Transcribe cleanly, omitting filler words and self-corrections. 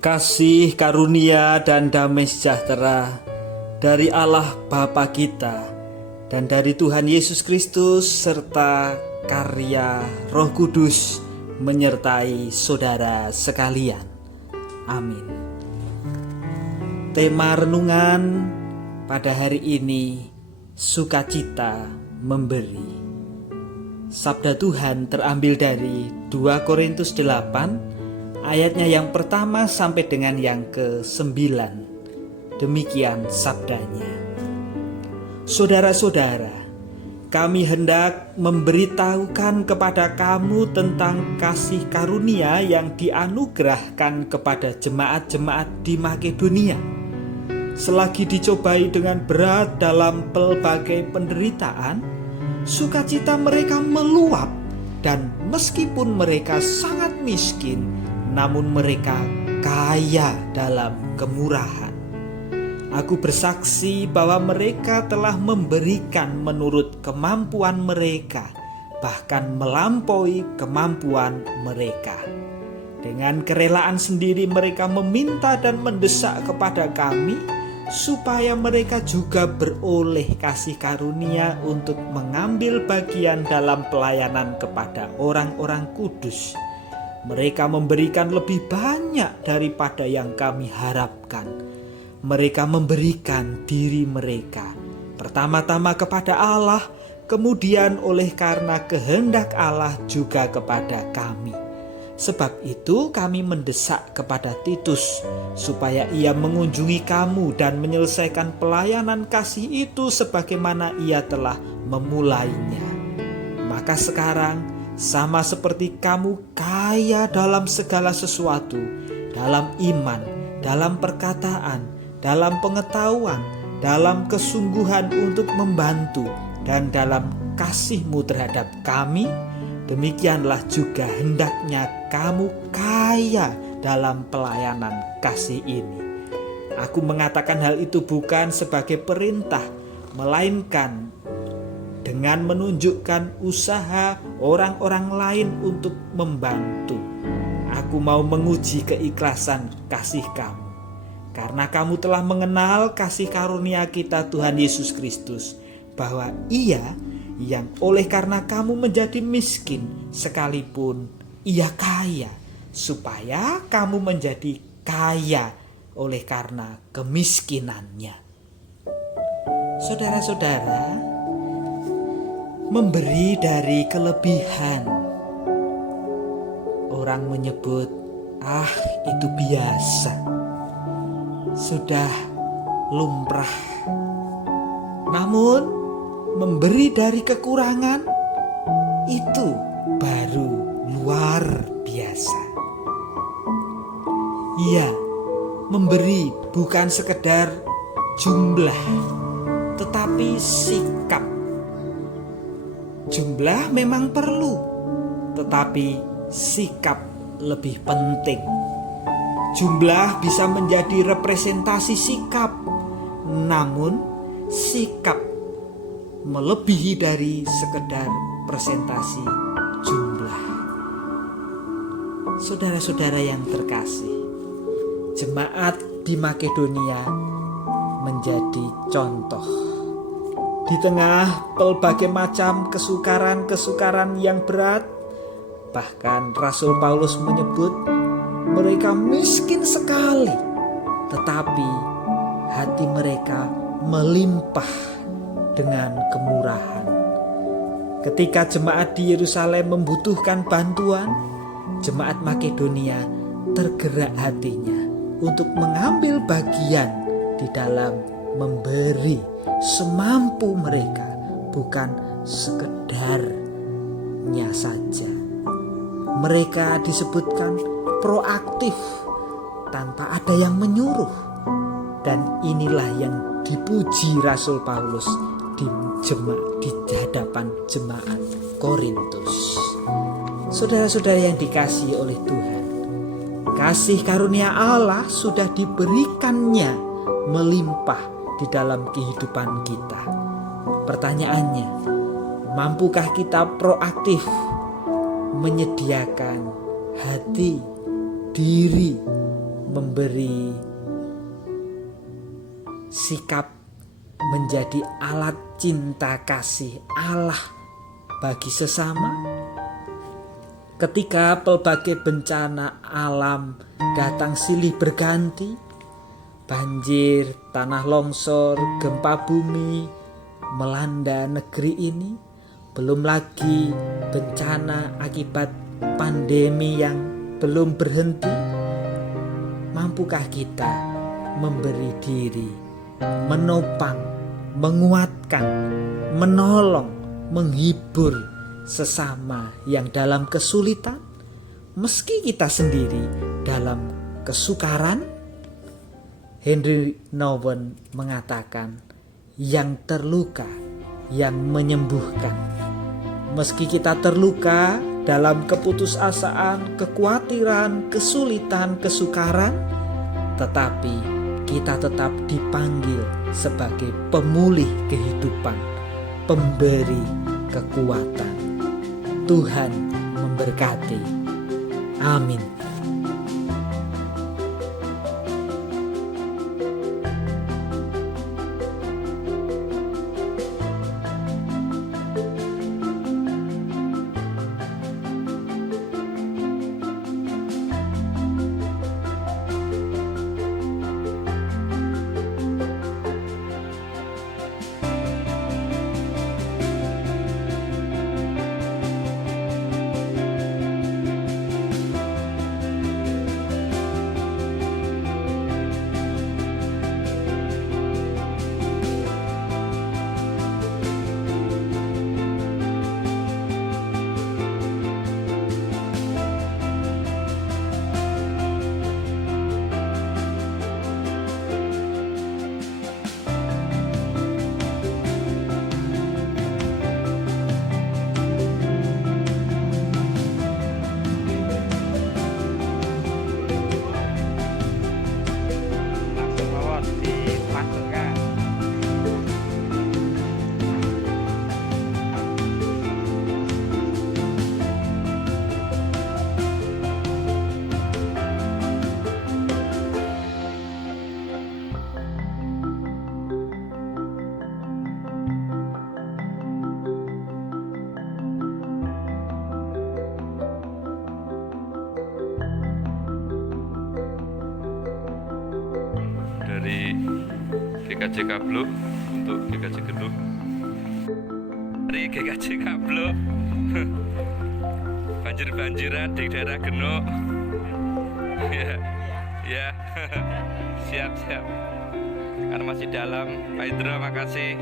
Kasih karunia dan damai sejahtera dari Allah Bapa kita dan dari Tuhan Yesus Kristus serta karya Roh Kudus menyertai saudara sekalian. Amin. Tema renungan pada hari ini, sukacita memberi. Sabda Tuhan terambil dari 2 Korintus 8 ayatnya yang pertama sampai dengan yang ke-9. Demikian sabdanya. Saudara-saudara, kami hendak memberitahukan kepada kamu tentang kasih karunia yang dianugerahkan kepada jemaat-jemaat di Makedonia. Selagi dicobai dengan berat dalam pelbagai penderitaan, sukacita mereka meluap, dan meskipun mereka sangat miskin, namun mereka kaya dalam kemurahan. Aku bersaksi bahwa mereka telah memberikan menurut kemampuan mereka, bahkan melampaui kemampuan mereka. Dengan kerelaan sendiri mereka meminta dan mendesak kepada kami, supaya mereka juga beroleh kasih karunia untuk mengambil bagian dalam pelayanan kepada orang-orang kudus. Mereka memberikan lebih banyak daripada yang kami harapkan. Mereka memberikan diri mereka, pertama-tama kepada Allah, kemudian oleh karena kehendak Allah juga kepada kami. Sebab itu kami mendesak kepada Titus, supaya ia mengunjungi kamu dan menyelesaikan pelayanan kasih itu sebagaimana ia telah memulainya. Maka sekarang, sama seperti kamu kaya dalam segala sesuatu, dalam iman, dalam perkataan, dalam pengetahuan, dalam kesungguhan untuk membantu, dan dalam kasihmu terhadap kami, demikianlah juga hendaknya kamu kaya dalam pelayanan kasih ini. Aku mengatakan hal itu bukan sebagai perintah, melainkan dengan menunjukkan usaha orang-orang lain untuk membantu. Aku mau menguji keikhlasan kasih kamu, karena kamu telah mengenal kasih karunia kita Tuhan Yesus Kristus, bahwa Ia yang oleh karena kamu menjadi miskin, sekalipun Ia kaya, supaya kamu menjadi kaya oleh karena kemiskinannya. Saudara-saudara, memberi dari kelebihan. Orang menyebut, itu biasa, sudah lumrah. Namun, memberi dari kekurangan, itu baru luar biasa. Iya, memberi bukan sekedar jumlah, tetapi sikap. Jumlah memang perlu, tetapi sikap lebih penting. Jumlah bisa menjadi representasi sikap, namun sikap melebihi dari sekedar presentasi jumlah. Saudara-saudara yang terkasih, jemaat di Makedonia menjadi contoh. Di tengah pelbagai macam kesukaran-kesukaran yang berat, bahkan Rasul Paulus menyebut mereka miskin sekali, tetapi hati mereka melimpah dengan kemurahan. Ketika jemaat di Yerusalem membutuhkan bantuan, jemaat Makedonia tergerak hatinya untuk mengambil bagian di dalam memberi semampu mereka, bukan sekedarnya saja. Mereka disebutkan proaktif tanpa ada yang menyuruh, dan inilah yang dipuji Rasul Paulus di hadapan jemaat Korintus. Saudara-saudara yang dikasihi oleh Tuhan, kasih karunia Allah sudah diberikannya melimpah di dalam kehidupan kita. Pertanyaannya, mampukah kita proaktif menyediakan hati, diri, memberi sikap menjadi alat cinta kasih Allah bagi sesama. Ketika pelbagai bencana alam datang silih berganti, banjir, tanah longsor, gempa bumi melanda negeri ini, belum lagi bencana akibat pandemi yang belum berhenti. Mampukah kita memberi diri, menopang, menguatkan, menolong, menghibur sesama yang dalam kesulitan, meski kita sendiri dalam kesukaran? Henry Nouwen mengatakan, yang terluka yang menyembuhkan. Meski kita terluka dalam keputusasaan, kekhawatiran, kesulitan, kesukaran, tetapi kita tetap dipanggil sebagai pemulih kehidupan, pemberi kekuatan. Tuhan memberkati. Amin. Dari GKJ Kablo untuk GKJ Gedung. Dari GKJ Kablo banjir-banjiran di daerah Genuk. Ya, siap. Karena masih dalam. Pak Indra, makasih.